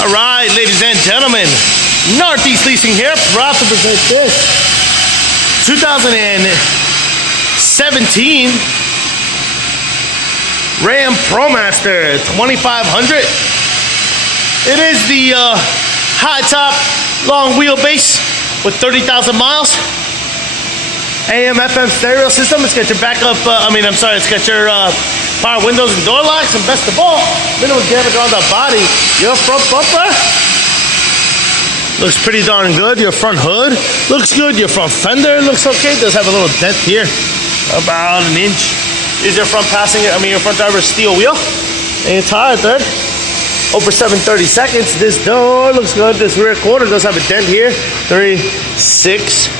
All right, ladies and gentlemen, Northeast Leasing here, proud to present this 2017 Ram ProMaster 2500. It is the high top, long wheelbase with 30,000 miles. AM, FM stereo system. It's got your backup, it's got your power windows and door locks, and best of all, minimum damage on the body. Your front bumper looks pretty darn good. Your front hood looks good. Your front fender looks okay. It does have a little dent here, about an inch. Is your front your front driver's steel wheel. And your tire third, over 730 seconds. This door looks good. This rear quarter does have a dent here, 3.6.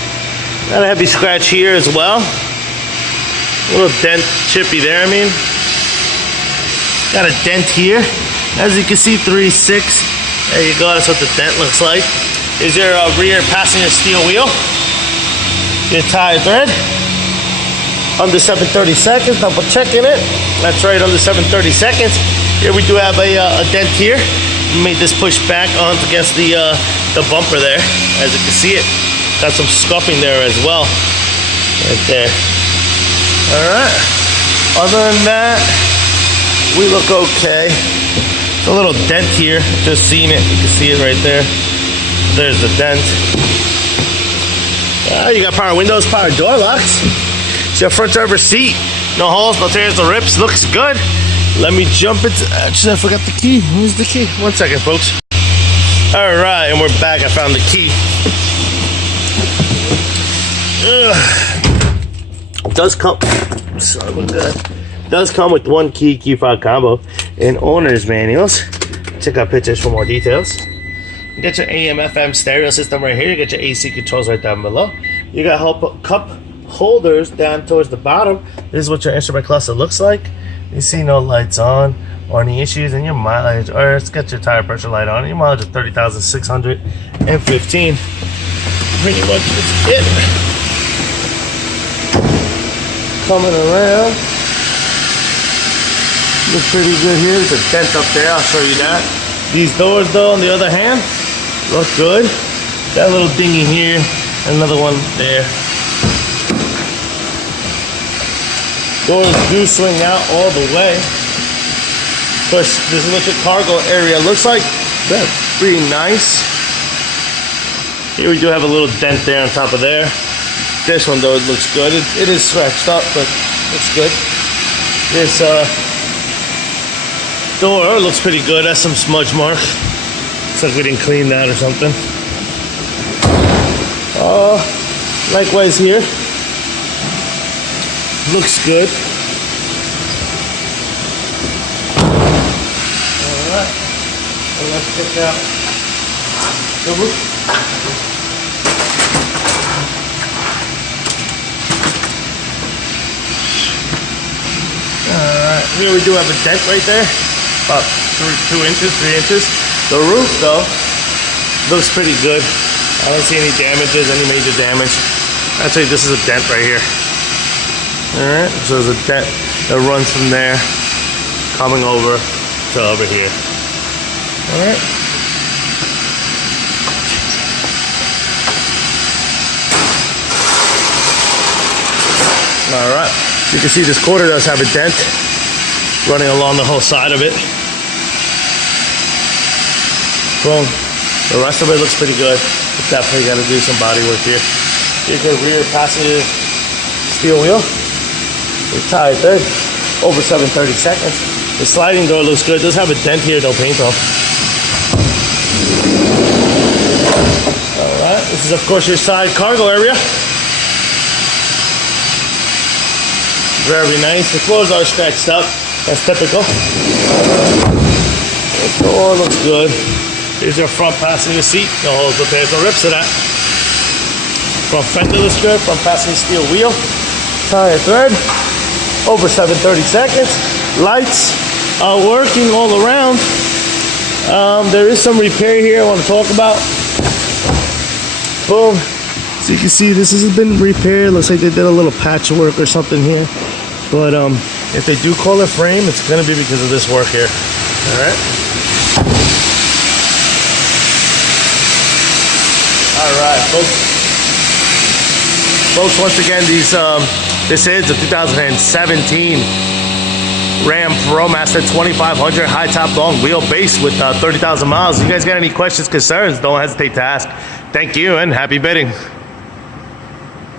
Got a heavy scratch here as well. A little dent, chippy there, Got a dent here. As you can see, 3.6. There you go, that's what the dent looks like. Here's your rear passenger steel wheel. Your tire thread. Under 730 seconds, double checking it. That's right, under 730 seconds. Here we do have a dent here. We made this push back on against the bumper there. As you can see it. Got some scuffing there as well. Right there. Alright. Other than that, we look okay. It's a little dent here. Just seen it. You can see it right there. There's the dent. You got power windows, power door locks. It's your front driver's seat. No holes, no tears, no rips. Looks good. Let me jump into... Actually, I forgot the key. Where's the key? 1 second, folks. Alright, and we're back. I found the key. It does come... Sorry about that. Does come with one key fob combo and owner's manuals. Check out pictures for more details. You got your AM FM stereo system right here. You got your AC controls right down below. You got cup holders down towards the bottom. This is what your instrument cluster looks like. You see no lights on or any issues in your mileage, or it's got your tire pressure light on. Your mileage is 30,615. Pretty much is it. Coming around. Looks pretty good here. There's a dent up there. I'll show you that. These doors, though, on the other hand, look good. That little dinghy here, another one there. Doors do swing out all the way. Push. This is what your cargo area looks like. That's pretty nice. Here we do have a little dent there on top of there. This one, though, it looks good. It is scratched up, but looks good. This door looks pretty good. That's some smudge mark. Looks like we didn't clean that or something. Likewise here. Looks good. Alright. And let's check out the roof. Alright, here we do have a dent right there. About 3 inches. The roof, though, looks pretty good. I don't see any damages, any major damage. Actually, this is a dent right here. Alright, so there's a dent that runs from there, coming over to over here. Alright. Alright, you can see this quarter does have a dent running along the whole side of it. Boom. The rest of it looks pretty good. It's definitely got to do some body work here. Here's your rear passenger steel wheel. Your tire third, over 730 seconds. The sliding door looks good. It does have a dent here, no paint off. Alright, this is of course your side cargo area. Very nice. The floors are scratched up. That's typical. The door looks good. Here's your front passenger seat. No holes, no tears, no rips to that. Front fender looks good. Front passenger steel wheel. Tire thread. Over 730 seconds. Lights are working all around. There is some repair here I want to talk about. Boom. So you can see this has been repaired. Looks like they did a little patchwork or something here. But if they do call it frame, it's going to be because of this work here. All right. All right, folks. Folks, once again, this is a 2017 Ram ProMaster 2500 high top long wheelbase with 30,000 miles. If you guys got any questions, concerns, don't hesitate to ask. Thank you and happy bidding.